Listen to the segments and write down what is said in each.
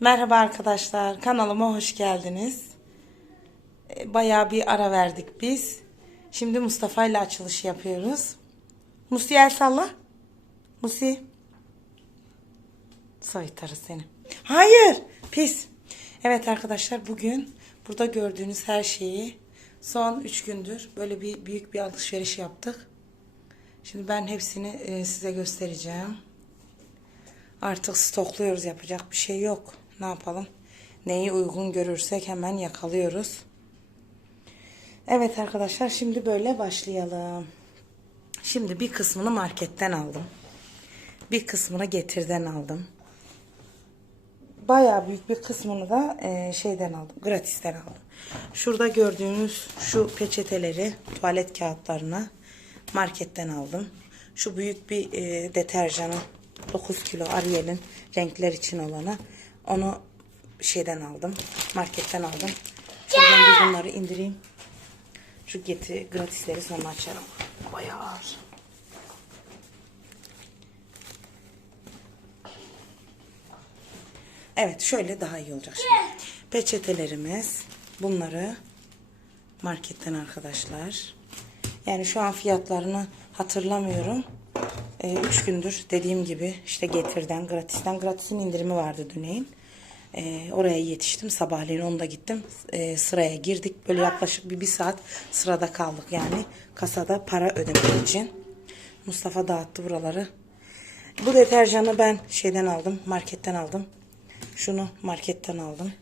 Merhaba arkadaşlar, kanalıma hoş geldiniz. Ee, Bayağı bir ara verdik biz. Şimdi Mustafa ile açılış yapıyoruz. Musi el salla. Musi. Soytarı seni. Hayır, pis. Evet arkadaşlar bugün burada gördüğünüz her şeyi son 3 gündür böyle bir büyük bir alışveriş yaptık. Şimdi ben hepsini e, size göstereceğim. Artık stokluyoruz yapacak bir şey yok. Ne yapalım? Neyi uygun görürsek hemen yakalıyoruz. Evet arkadaşlar şimdi böyle başlayalım. Şimdi bir kısmını marketten aldım. Bir kısmını getirden aldım. Bayağı büyük bir kısmını da e, şeyden aldım. Gratisten aldım. Şurada gördüğünüz şu peçeteleri, tuvalet kağıtlarını marketten aldım. Şu büyük bir e, deterjanı 9 kilo Ariel'in renkler için olanı. Onu şeyden aldım. Marketten aldım. Şuradan bir bunları indireyim. Şu geti gratisleri sonra açarım. Bayağı ağır. Evet şöyle daha iyi olacak şimdi. Peçetelerimiz bunları marketten arkadaşlar. Yani şu an fiyatlarını hatırlamıyorum. 3 gündür dediğim gibi işte getirden gratisten gratisin indirimi vardı düneyin. Ee, oraya yetiştim. Sabahleyin onda gittim. Ee, sıraya girdik. Böyle yaklaşık bir, bir saat sırada kaldık. Yani kasada para ödemek için. Mustafa dağıttı buraları. Bu deterjanı ben şeyden aldım marketten aldım. Şunu marketten aldım.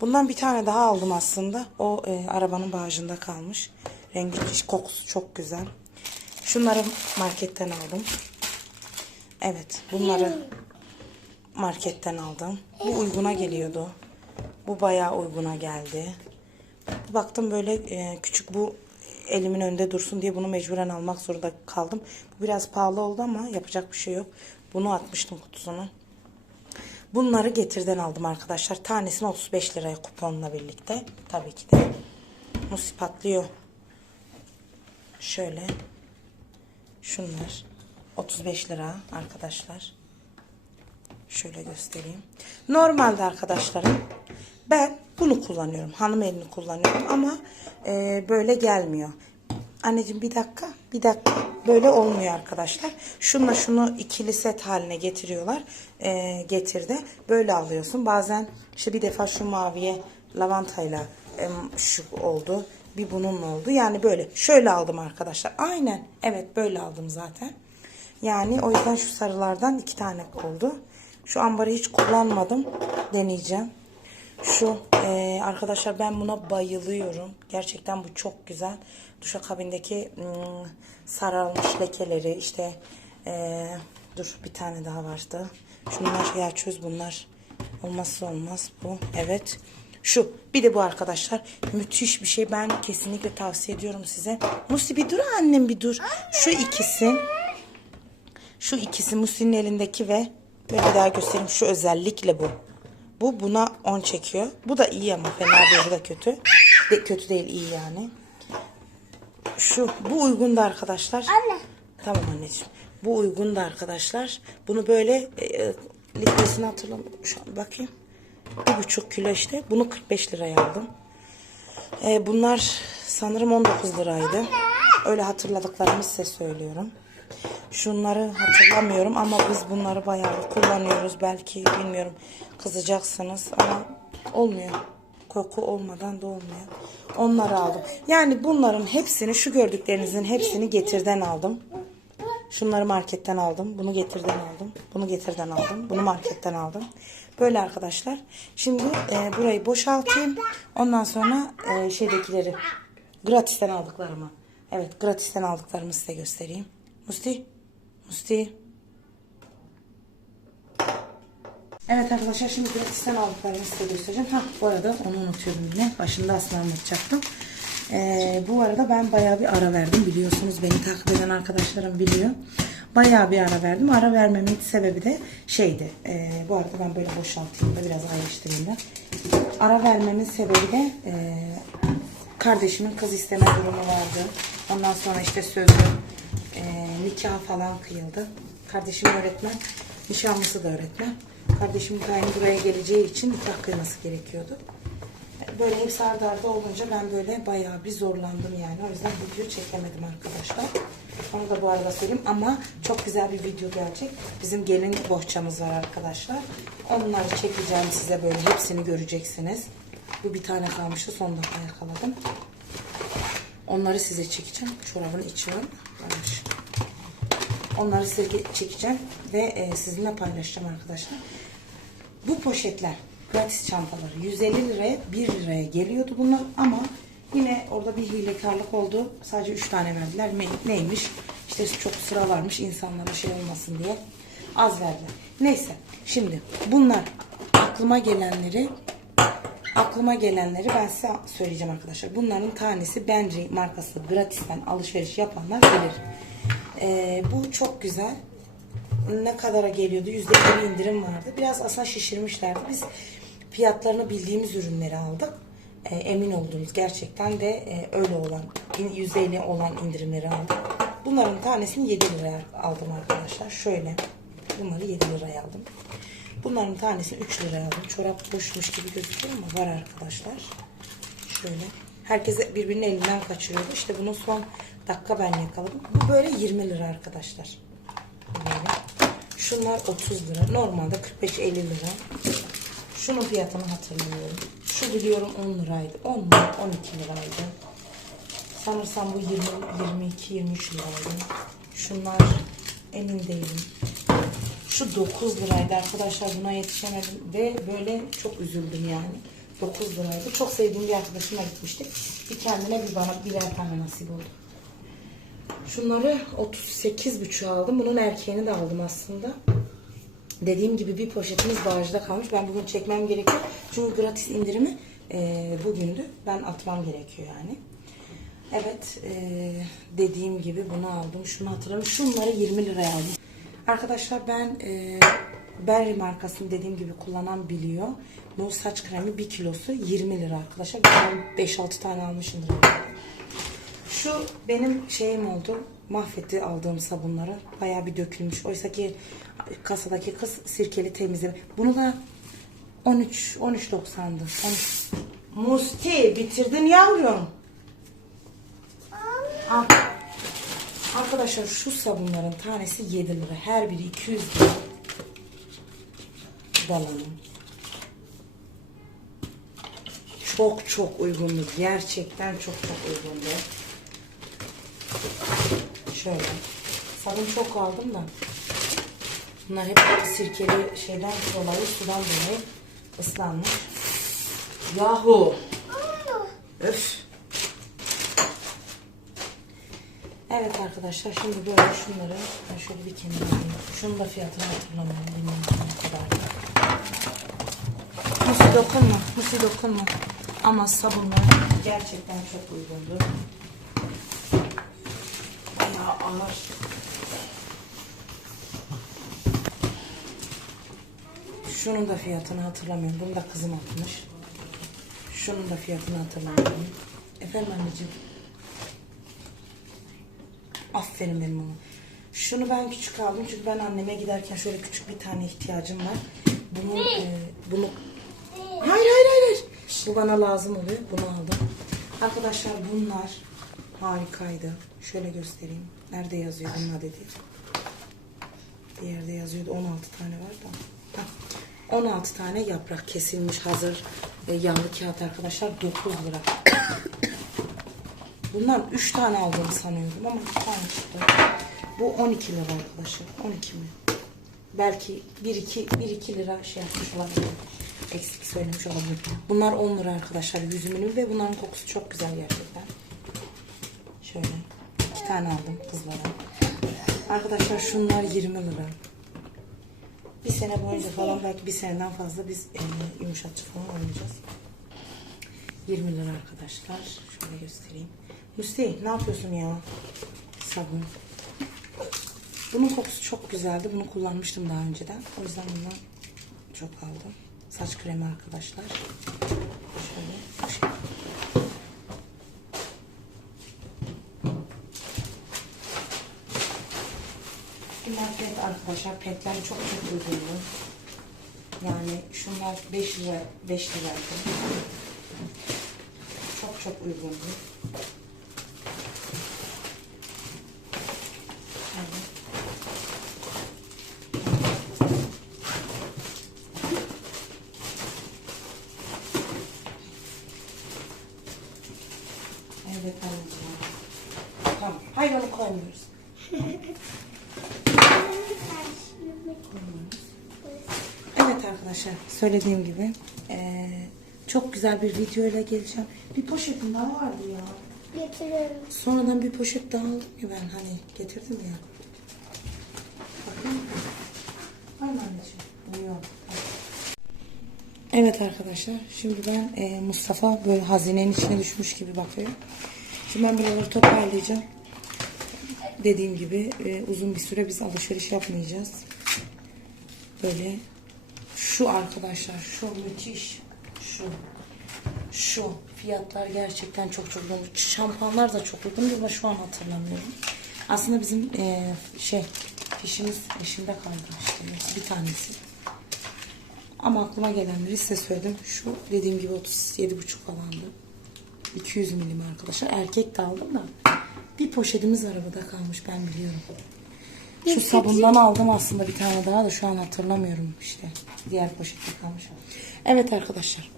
Bundan bir tane daha aldım aslında. O e, arabanın bağcında kalmış. Rengi kokusu çok güzel. Şunları marketten aldım. Evet bunları marketten aldım. Bu uyguna geliyordu. Bu bayağı uyguna geldi. Baktım böyle e, küçük bu elimin önünde dursun diye bunu mecburen almak zorunda kaldım. Bu biraz pahalı oldu ama yapacak bir şey yok. Bunu atmıştım kutusunu. Bunları getirden aldım arkadaşlar. Tanesini 35 liraya kuponla birlikte. Tabii ki de. Musi patlıyor. Şöyle. Şunlar. 35 lira arkadaşlar. Şöyle göstereyim. Normalde arkadaşlarım ben bunu kullanıyorum. Hanım elini kullanıyorum ama e, böyle gelmiyor. Anneciğim bir dakika bir dakika böyle olmuyor arkadaşlar. Şunla şunu ikili set haline getiriyorlar. E, getirdi. Böyle alıyorsun. Bazen işte bir defa şu maviye lavantayla e, şu oldu. Bir bununla oldu. Yani böyle şöyle aldım arkadaşlar. Aynen evet böyle aldım zaten. Yani o yüzden şu sarılardan iki tane oldu. Şu ambarı hiç kullanmadım. Deneyeceğim. Şu e, arkadaşlar ben buna bayılıyorum. Gerçekten bu çok güzel. Duşakabindeki ım, sararmış lekeleri işte e, dur bir tane daha vardı. Şunlar ya çöz bunlar. Olmazsa olmaz bu. Evet. Şu bir de bu arkadaşlar müthiş bir şey. Ben kesinlikle tavsiye ediyorum size. Musi bir dur annem bir dur. Şu ikisi şu ikisi Musi'nin elindeki ve bir daha göstereyim şu özellikle bu. Bu buna 10 çekiyor. Bu da iyi ama fena değil bu da kötü. De, kötü değil iyi yani. Şu bu uygun da arkadaşlar. Anne. Tamam anneciğim. Bu uygun da arkadaşlar. Bunu böyle e, e, litresini hatırlamıyorum. Şu an bakayım. Bir buçuk kilo işte. Bunu 45 liraya aldım. E, bunlar sanırım 19 liraydı. Öyle hatırladıklarımı size söylüyorum. Şunları hatırlamıyorum ama biz bunları bayağı kullanıyoruz. Belki bilmiyorum kızacaksınız ama olmuyor. Koku olmadan da olmuyor. Onları aldım. Yani bunların hepsini şu gördüklerinizin hepsini getirden aldım. Şunları marketten aldım. Bunu getirden aldım. Bunu getirden aldım. Bunu marketten aldım. Böyle arkadaşlar. Şimdi e, burayı boşaltayım. Ondan sonra e, şeydekileri gratisten aldıklarımı. Evet gratisten aldıklarımı size göstereyim. Musti. Musti. Evet arkadaşlar şimdi gratisten aldıklarımı size göstereceğim. Ha bu arada onu unutuyorum yine. Başında aslında anlatacaktım. Ee, bu arada ben bayağı bir ara verdim. Biliyorsunuz beni takip eden arkadaşlarım biliyor. Bayağı bir ara verdim. Ara vermemin sebebi de şeydi. E, bu arada ben böyle boşaltayım da biraz ayrıştırayım da. Ara vermemin sebebi de e, kardeşimin kız isteme durumu vardı. Ondan sonra işte sözü nikah falan kıyıldı. Kardeşim öğretmen, nişanlısı da öğretmen. Kardeşim İbrahim buraya geleceği için nikah kıyması gerekiyordu. Böyle hepsi arda arda olunca ben böyle bayağı bir zorlandım yani. O yüzden video çekemedim arkadaşlar. Onu da bu arada söyleyeyim ama çok güzel bir video gelecek. Bizim gelin bohçamız var arkadaşlar. Onları çekeceğim size böyle hepsini göreceksiniz. Bu bir tane kalmıştı son dakika yakaladım. Onları size çekeceğim. Çorabın içi var. Onları size çekeceğim ve e, sizinle paylaşacağım arkadaşlar. Bu poşetler gratis çantaları 150 liraya 1 liraya geliyordu bunlar ama yine orada bir hilekarlık oldu. Sadece 3 tane verdiler. Ne- Neymiş? İşte çok sıra varmış insanlara şey olmasın diye az verdiler. Neyse şimdi bunlar aklıma gelenleri aklıma gelenleri ben size söyleyeceğim arkadaşlar. Bunların tanesi Benry markası gratisten alışveriş yapanlar bilir. Ee, bu çok güzel. Ne kadara geliyordu? %50 indirim vardı. Biraz aslında şişirmişlerdi. Biz fiyatlarını bildiğimiz ürünleri aldık. Ee, emin olduğumuz gerçekten de e, öyle olan %50 olan indirimleri aldık. Bunların tanesini 7 liraya aldım arkadaşlar. Şöyle. Bunları 7 liraya aldım. Bunların tanesini 3 liraya aldım. Çorap boşmuş gibi gözüküyor ama var arkadaşlar. Şöyle. Herkes birbirinin elinden kaçırıyordu. İşte bunun son dakika ben yakaladım. Bu böyle 20 lira arkadaşlar. Böyle. Şunlar 30 lira. Normalde 45-50 lira. Şunun fiyatını hatırlamıyorum. Şu biliyorum 10 liraydı. 10 mu? 12 liraydı. Sanırsam bu 20, 22-23 liraydı. Şunlar emin değilim. Şu 9 liraydı arkadaşlar buna yetişemedim ve böyle çok üzüldüm yani. 9 liraydı. Çok sevdiğim bir arkadaşıma gitmiştik. Bir kendine bir bana birer tane nasip oldu. Şunları 38 buçuğa aldım. Bunun erkeğini de aldım aslında. Dediğim gibi bir poşetimiz bağcıda kalmış. Ben bugün çekmem gerekiyor. Çünkü gratis indirimi e, bugündü. Ben atmam gerekiyor yani. Evet e, dediğim gibi bunu aldım. Şunu hatırlamıyorum. Şunları 20 liraya aldım. Arkadaşlar ben e, Berry markasını dediğim gibi kullanan biliyor. Bu saç kremi 1 kilosu 20 lira arkadaşlar. Ben 5-6 tane almışımdır. Şu benim şeyim oldu. Mahvetti aldığım sabunları. Bayağı bir dökülmüş. Oysa ki kasadaki kız sirkeli temizleme. Bunu da 13 13.90'dı. 13. Musti bitirdin yavrum. Al. Arkadaşlar şu sabunların tanesi 7 lira. Her biri 200 lira. Dalanın. Çok çok uygundu. Gerçekten çok çok uygundu. Şöyle. Sabun çok aldım da. Bunlar hep sirkeli şeyden dolayı, sudan dolayı ıslanmış. Yahu. Öf. Evet arkadaşlar şimdi böyle şunları şöyle bir kenara. Şunun da fiyatını hatırlamıyorum. Bilmiyorum ne kadar. Dokunma. Musi dokunma. Ama sabunlar gerçekten çok uygundu. Bayağı ağır. Şunun da fiyatını hatırlamıyorum. Bunu da kızım atmış. Şunun da fiyatını hatırlamıyorum. Efendim anneciğim. Aferin benim ona. Şunu ben küçük aldım çünkü ben anneme giderken şöyle küçük bir tane ihtiyacım var. Bunu e, bunu Hayır hayır hayır. hayır. Bu bana lazım oluyor. Bunu aldım. Arkadaşlar bunlar harikaydı. Şöyle göstereyim. Nerede yazıyor bunun adedi? Bir yerde yazıyordu 16 tane var da. Hah. 16 tane yaprak kesilmiş hazır e, yağlı kağıt arkadaşlar 9 lira. Bundan 3 tane aldığımı sanıyordum ama 2 tane çıktı. Bu 12 lira arkadaşlar. 12 mi? Belki 1-2 1-2 lira şey yapmış olabilir. Eksik söylemiş olabilir. Bunlar 10 lira arkadaşlar yüzümünün ve bunların kokusu çok güzel gerçekten. Şöyle. 2 tane aldım kızlara. Arkadaşlar şunlar 20 lira. Bir sene boyunca falan belki bir seneden fazla biz e, yumuşatıcı falan oynayacağız. 20 lira arkadaşlar. Şöyle göstereyim. Musti ne yapıyorsun ya? Sabun. Bunun kokusu çok güzeldi. Bunu kullanmıştım daha önceden. O yüzden bundan çok aldım. Saç kremi arkadaşlar. Şöyle bu pet arkadaşlar. Petler çok çok uygunlu. Yani şunlar 5 lira 5 lira. Çok çok uygundu. Evet. Evet anneciğim. Tamam. Hayır onu koymuyoruz. Evet arkadaşlar söylediğim gibi eee, çok güzel bir video ile geleceğim. Bir poşetim daha vardı ya. Getiriyorum. Sonradan bir poşet daha aldım ya ben hani getirdim ya. Var mı anneciğim? Yok. Evet arkadaşlar şimdi ben eee, Mustafa böyle hazinenin içine düşmüş gibi bakıyor. Şimdi ben buraları toparlayacağım. Dediğim gibi eee, uzun bir süre biz alışveriş yapmayacağız. Böyle şu arkadaşlar şu müthiş şu şu fiyatlar gerçekten çok çok uygun. Şampuanlar da çok uygun ama şu an hatırlamıyorum. Aslında bizim eee, şey fişimiz eşimde kaldı işte bir tanesi. Ama aklıma gelenleri size söyledim. Şu dediğim gibi 37,5 falandı. 200 milim arkadaşlar. Erkek de aldım da. Bir poşetimiz arabada kalmış ben biliyorum. Şu sabundan aldım aslında bir tane daha da şu an hatırlamıyorum işte. Diğer poşette kalmış. Evet arkadaşlar.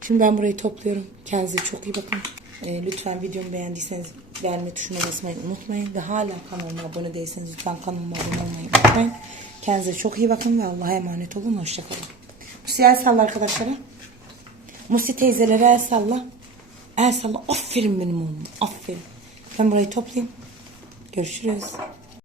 Şimdi ben burayı topluyorum. Kendinize çok iyi bakın. Ee, lütfen videomu beğendiyseniz beğenme tuşuna basmayı unutmayın. Ve hala kanalıma abone değilseniz lütfen kanalıma abone olmayı unutmayın. Kendinize çok iyi bakın ve Allah'a emanet olun. Hoşçakalın. Musi el salla arkadaşlara. Musi teyzelere el salla. El salla. Aferin benim oğlum. Aferin. Ben burayı toplayayım. Görüşürüz.